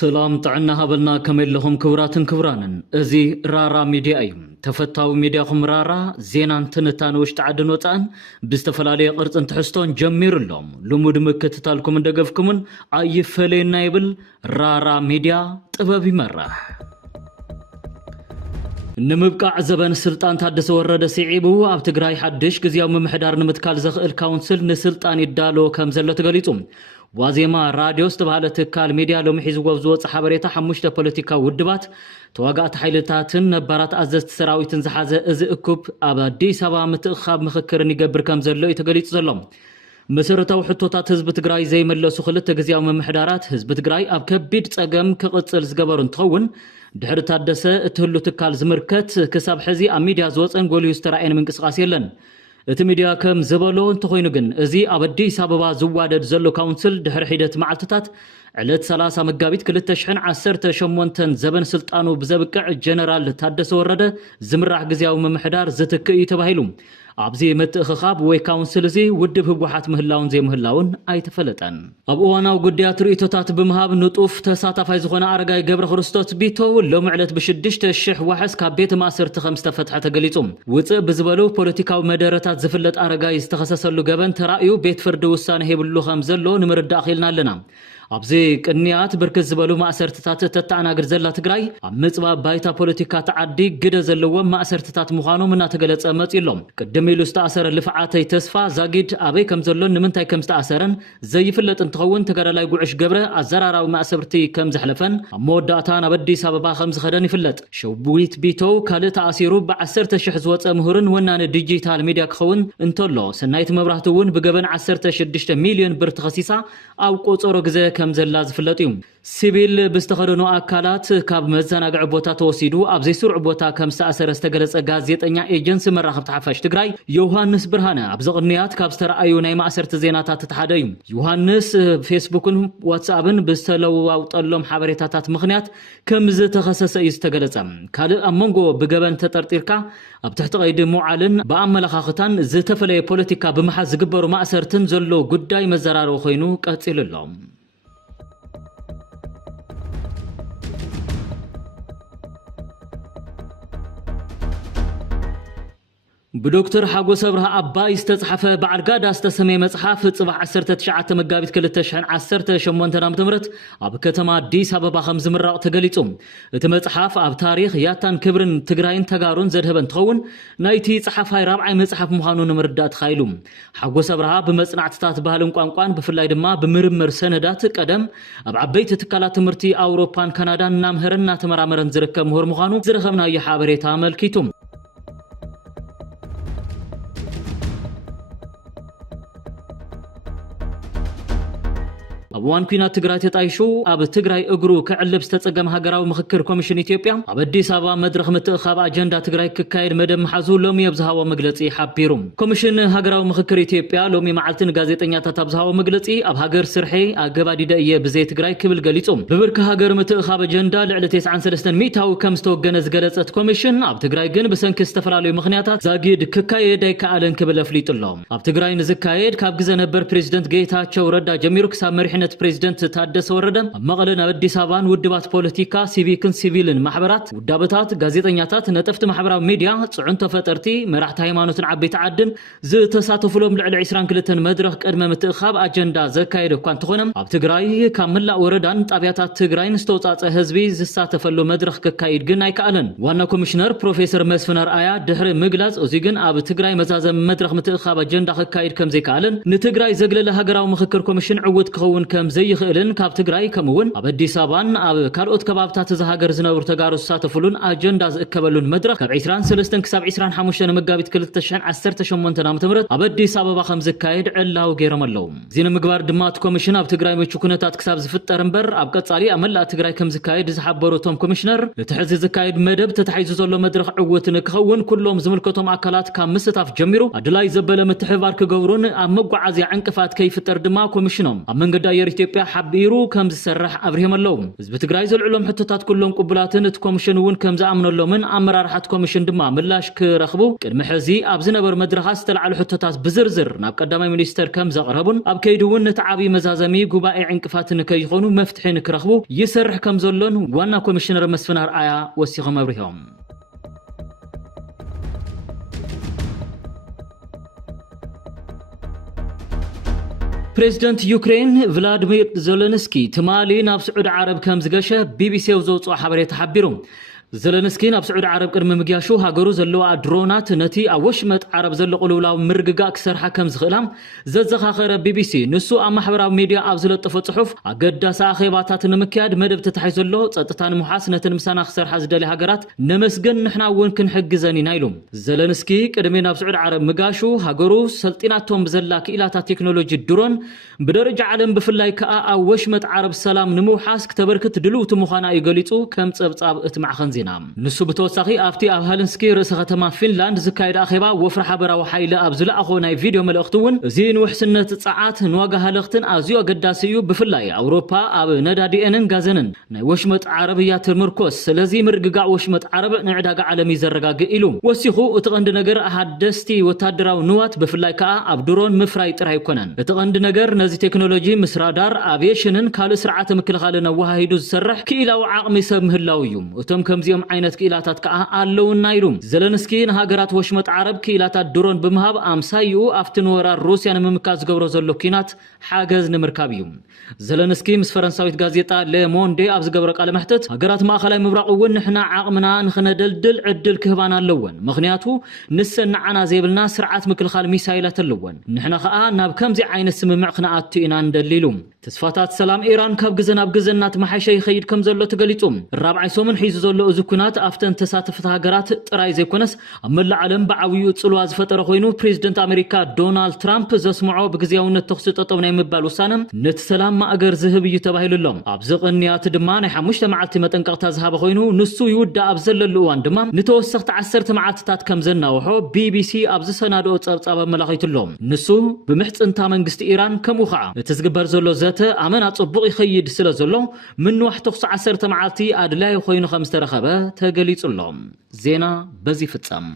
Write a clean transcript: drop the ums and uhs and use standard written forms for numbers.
سلام طعنا هبلنا كمل لهم كوراتن كورانن ازي رارا ميديا ايم تفتاو ميديا خم رارا زينان تنتان وش تعدن وطان بستفلالي قرصن تحستون جمير اللهم لمود مكتتالكم اندقفكمن اي فلينا يبل رارا ميديا طبابي مرح نمبقى زبان السلطان تحدث ورد سيعيبو اب تግራይ حدش غزياو ممحدار نمتكال زخل كونسل نسلطان يدالو كمزله تغليصوم وازيما راديو استبهاله تكال ميديا لو محيزو وزوص حبريتا حمشته بوليتيكا ودبات تواغات حيلتاتن نبرات ازست سراويتن زحازه از اكوب ابا اديس ابا متخاب مخكرن يغبر كمزله يتغليص زلوم مسرتاو حطوتات حزب تግራይ زي ملسو خلته غزياو ممحدارات حزب تግራይ اب كبيد صقم كقصل زغبرن تخون ድሕሪ ታደሰ እትህሉ ትካል ዝምርከት ክሳብ ሕዚ ኣብ ሚድያ ዝወፀን ጎልዩ ዝተራእየን ምንቅስቃስ የለን እቲ ሚድያ ከም ዝበሎ እንተኾይኑ ግን እዚ ኣብ አዲስ አበባ ዝዋደድ ዘሎ ካውንስል ድሕሪ ሒደት መዓልትታት ዕለት 30 መጋቢት 2018 ዘበን ስልጣኑ ብዘብቅዕ ጀነራል ታደሰ ወረደ ዝምራሕ ግዝያዊ መምሕዳር ዝትክእ ተባሂሉ ኣብዚ መትእኽኻብ ወይ ካውንስል እዚ ውድብ ህወሓት ምህላውን ዘይምህላውን ኣይተፈለጠን ኣብ እዋናዊ ጉዳያት ርእይቶታት ብምሃብ ንጡፍ ተሳታፋይ ዝኾነ ኣረጋይ ገብረ ክርስቶስ ቢቶ ሎም ዕለት ብ6000 ዋሕስ ካብ ቤት ማእሰርቲ ከም ዝተፈትሐ ተገሊጹ ውፅእ ብዝበሉ ፖለቲካዊ መደረታት ዝፍለጥ ኣረጋይ ዝተኸሰሰሉ ገበን ተራእዩ ቤት ፍርዲ ውሳነ ሄብሉ ከም ዘሎ ንምርዳእ ኺልና ኣለና ኣብዚ ቅንያት ብርክት ዝበሉ ማእሰርትታት ተተኣናግድ ዘላ ትግራይ ኣብ ምጽባብ ባይታ ፖለቲካ ተዓዲ ግደ ዘለዎም ማእሰርትታት ምዃኖም እናተገለጸ መጽኢሎም ቅድም ኢሉ ዝተኣሰረ ልፍዓተይ ተስፋ ዛጊድ ኣበይ ከም ዘሎን ንምንታይ ከም ዝተኣሰረን ዘይፍለጥ እንትኸውን ተጋዳላይ ጉዕሽ ገብረ ኣዘራራዊ ማእሰርቲ ከም ዝሕለፈን ኣብ መወዳእታ ናብ አዲስ አበባ ከም ዝኸደን ይፍለጥ ሸዊት ቢቶ ካልእ ተኣሲሩ ብ10000 ዝወፀ ምሁርን ወናነ ዲጂታል ሚድያ ክኸውን እንተሎ ሰናይት መብራህቲ እውን ብገበን 16 ሚልዮን ብር ተኸሲሳ ኣብ ቆፀሮ ግዜ ከም ዘላ ዝፍለጥ እዩ ሲቪል ብዝተኸደኑ ኣካላት ካብ መዘናግዒ ቦታ ተወሲዱ ኣብ ዘይስሩዕ ቦታ ከም ዝተኣሰረ ዝተገለጸ ጋዜጠኛ ኤጀንሲ መራኸብቲ ሓፋሽ ትግራይ ዮሃንስ ብርሃነ ኣብ ዘቕንያት ካብ ዝተረኣዩ ናይ ማእሰርቲ ዜናታት ተሓደ እዩ ዮሃንስ ፌስቡክን ዋትስኣፕን ብዝተለዋውጠሎም ሓበሬታታት ምኽንያት ከም ዝተኸሰሰ እዩ ዝተገለጸ ካልእ ኣብ መንጎ ብገበን ተጠርጢርካ ኣብ ትሕቲ ቀይዲ ሙዓልን ብኣመለኻኽታን ዝተፈለየ ፖለቲካ ብምሓዝ ዝግበሩ ማእሰርትን ዘሎ ጉዳይ መዘራረቢ ኮይኑ ቀፂሉ ኣሎ بدكتور حاجوس أبرها أباي استصحف بعد قادة استسمي مصحف صباح 19 مقابل كل تشحن 10 شمون تنام تمرت أب كتما ديس هبا 5 مرات تقليتهم تمصحف أب تاريخ ياتان كبرن تقراين تقارون زدهبن تخون نايتي صحف هاي رابع مصحف مخانون مردات خايلوم حاجوس أبرها بمصنعتات بهالم قانقان بفلاي دما بمرمر سندات قدم أب عبيت تكالات تمرتي أوروبان كندا نامهرنا تمرامرن زركب مهر مخانو زرخمنا يحابريتا ملكيتهم أبوان كنا تجري تتعيشو أب تجري أجرو كعلب استتجم هجراو مخكر كوميشن إثيوبيا أب أديس أبا مدرخ متأخب أجندة تجري ككايد مدام حزول لومي يبزها ومجلسي حبيرم كوميشن هجراو مخكر إثيوبيا لومي معلتن جازيت أن يتتبزها ومجلسي أب هجر سرحي أجبادي دقيقة بزيت تجري كبل جليتهم ببرك هجر متأخب أجندة لعلتيس عن 300 وكم ستوك جنز جلسة كوميشن أب تجري جن بسنك استفرالي مخنياتات زاجيد ككايد كألن كبل فليت اللهم أب تجري نزكايد كابجزن بر بريزيدنت جيتا شوردا جميرك سامرحنا بريزيدنت تادس وردم مغلنا አዲስ አበባን ውድባት ፖለቲካ ሲቪክን ሲቪልን ማህበራት ውዳበታት ጋዜጠኛታት ነጥፍት ማህበራዊ ሚዲያ ጽዑን ተፈጠርቲ መራሕቲ ሃይማኖትን ዓበይቲ ዓድን ዝተሳተፉሎም ልዕሊ 22 መድረኽ ቀድመ ምትእኻብ አጀንዳ ዘካየደ እኳ እንተኾነም ኣብ ትግራይ ካብ መላእ ወረዳን ጣብያታት ትግራይን ዝተውጻጸ ህዝቢ ዝሳተፈሉ መድረኽ ክካይድ ግን ኣይከኣለን ዋና ኮሚሽነር ፕሮፌሰር መስፍን አርአያ ድሕሪ ምግላጽ እዚ ግን ኣብ ትግራይ መዛዘም መድረኽ ምትእኻብ አጀንዳ ክካይድ ከም ዘይከኣለን ንትግራይ ዘግለለ ሃገራዊ ምክክር ኮሚሽን ዕውት ክኸውን ከም ዘይኽእልን ካብ ትግራይ ከምውን ኣብ አዲስ አበባን ኣብ ካልኦት ከባብታት ዝሃገር ዝነብሩ ተጋሩ ዝሳተፉሉን አጀንዳ ዝእከበሉን መድረኽ ካብ 23 ክሳብ 25 መጋቢት 2018 ዓ.ም ኣብ አዲስ አበባ ከም ዝካየድ ዕላው ገይሮም ኣለዉ ዚነ ምግባር ድማት ኮሚሽን ኣብ ትግራይ ምቹ ኩነታት ክሳብ ዝፍጠር እምበር ኣብ ቀጻሊ ኣብ መላእ ትግራይ ከም ዝካየድ ዝሓበሩ ቶም ኮሚሽነር እቲ ሕዚ ዝካየድ መደብ ተታሒዙ ዘሎ መድረኽ ዕውት ንክኸውን ኩሎም ዝምልከቶም ኣካላት ካብ ምስታፍ ጀሚሩ ኣድላይ ዘበለ ምትሕባር ክገብሩን ኣብ መጓዓዝያ ዕንቅፋት ከይፍጠር ድማ ኮሚሽኖም ኣብ መንገዲ ክቅየር ኢትዮጵያ ሓቢሩ ከም ዝሰርሕ ኣብሪهم ኣለዉ ህዝቢ ትግራይ ዘልዕሎም ሕቶታት ኩሎም ቅቡላትን እቲ ኮሚሽን እውን ከም ዝኣምነሎምን ኣመራርሓት ኮሚሽን ድማ ምላሽ ክረኽቡ ቅድሚ ሕዚ ኣብ ዝነበሩ መድረኻት ዝተልዓሉ ሕቶታት ብዝርዝር ናብ ቀዳማይ ሚኒስተር ከም ዘቕረቡን ኣብ ከይዲ እውን ነቲ ዓብዪ መዛዘሚ ጉባኤ ዕንቅፋት ንከይኾኑ መፍትሒ ንክረኽቡ ይሰርሕ ከም ዘሎን ዋና ኮሚሽነር መስፍን ኣርኣያ ወሲኾም ኣብሪሆም ፕሬዝዳንት ዩክሬን ቭላድሚር ዜሌንስኪ ትማሊ ናብ ስዑድ ዓረብ ከም ዝገሸ ቢቢሲ ዘውፅኦ ሓበሬታ ሓቢሩ ዜሌንስኪ ናብ ስዑድ ዓረብ ቅድሚ ምግያሹ ሃገሩ ዘለዋ ድሮናት ነቲ ኣብ ወሽመጥ ዓረብ ዘሎ ቁልውላው ምርግጋእ ክሰርሓ ከም ዝኽእላ ዘዘኻኸረ ቢቢሲ ንሱ ኣብ ማሕበራዊ ሚድያ ኣብ ዝለጠፈ ጽሑፍ ኣገዳሲ ኣኼባታት ንምክያድ መደብ ተታሒዙ ዘሎ ጸጥታ ንምሓስ ነቲ ምሳና ክሰርሓ ዝደልያ ሃገራት ነመስገን ንሕና እውን ክንሕግዘን ኢና ኢሉ ዜሌንስኪ ቅድሚ ናብ ስዑድ ዓረብ ምጋሹ ሃገሩ ሰልጢናቶም ብዘላ ክኢላታት ቴክኖሎጂ ድሮን ብደረጃ ዓለም ብፍላይ ከዓ ኣብ ወሽመጥ ዓረብ ሰላም ንምውሓስ ክተበርክት ድልውቲ ምዃና እዩ ገሊጹ ከም ጸብጻብ እቲ ማዕኸን ንሱ ብተወሳኺ ኣብቲ ኣብ ሃልንስኪ ርእሰ ከተማ ፊንላንድ ዝካየድ ኣኼባ ወፍሪ ሓበራዊ ሓይሊ ኣብ ዝለኣኾ ናይ ቪድዮ መልእኽቲ እውን እዚ ንውሕስነት ጸዓት ንዋጋ ሃለኽትን ኣዝዩ ኣገዳሲ እዩ ብፍላይ ኣውሮፓ ኣብ ነዳዲአንን ጋዘንን ናይ ወሽመጥ ዓረብ እያ ትምርኮስ ስለዚ ምርግጋእ ወሽመጥ ዓረብ ንዕዳጋ ዓለም ይዘረጋግእ ኢሉ ወሲኹ እቲ ቀንዲ ነገር ሓደስቲ ወታደራዊ ንዋት ብፍላይ ከዓ ኣብ ድሮን ምፍራይ ጥራይ ኣይኮነን እቲ ቀንዲ ነገር ነዚ ቴክኖሎጂ ምስ ራዳር ኣቪዬሽንን ካልእ ስርዓተ ምክልኻልን ኣወሃሂዱ ዝሰርሕ ክኢላዊ ዓቕሚ ሰብ ምህላው እዩ እቶም ከምዚኦም ዓይነት ክኢላታት ከዓ ኣለውና ኢሉ ዜሌንስኪ ንሃገራት ወሽመጥ ዓረብ ክኢላታት ድሮን ብምሃብ ኣምሳይኡ ኣብቲ ንወራር ሩስያ ንምምካት ዝገብሮ ዘሎ ኩናት ሓገዝ ንምርካብ እዩ ዜሌንስኪ ምስ ፈረንሳዊት ጋዜጣ ሌሞንዴ ኣብ ዝገብሮ ቃለ መሕተት ሃገራት ማእኸላይ ምብራቕ እውን ንሕና ዓቕምና ንኽነደልድል ዕድል ክህባና ኣለወን ምኽንያቱ ንሰናዓና ዘይብልና ስርዓት ምክልኻል ሚሳይላት ኣለወን ንሕና ከዓ ናብ ከምዚ ዓይነት ስምምዕ ክንኣቱ ኢና እንደሊ ኢሉ ተስፋታት ሰላም ኢራን ካብ ግዜ ናብ ግዜ እናተመሓየሸ ይኸይድ ከም ዘሎ ተገሊጹ ራብዓይ ሰሙን ሒዙ ዘሎ እዚ ኩናት ኣፍተን ተሳተፍቲ ሃገራት ጥራይ ዘይኮነስ ኣብ መላእ ዓለም ብዓብዩ ጽልዋ ዝፈጠረ ኮይኑ ፕሬዝደንት ኣሜሪካ ዶናልድ ትራምፕ ዘስምዖ ብግዜያውነት ተኽሲ ጠጠው ናይ ምባል ውሳነ ነቲ ሰላም ማእገር ዝህብ እዩ ተባሂሉሎም ኣብዚ ቅንያት ድማ ናይ 5 መዓልቲ መጠንቀቕታ ዝሃበ ኮይኑ ንሱ ይውዳእ ኣብ ዘለሉ እዋን ድማ ንተወሰኽቲ 10 መዓልትታት ከም ዘናውሖ ቢቢሲ ኣብ ዝሰናድኦ ጸብጻብ ኣመላኺቱሎም ንሱ ብምሕጽንታ መንግስቲ ኢራን ከምኡ ከዓ እቲ ዝግበር ዘሎ ዘተ ኣመና ጽቡቕ ይኸይድ ስለ ዘሎ ምንዋሕ ተኽሲ 10 መዓልቲ ኣድላይ ኮይኑ ከም ዝተረኸበ ተገሊጹሎም ዜና በዚ ፍጻም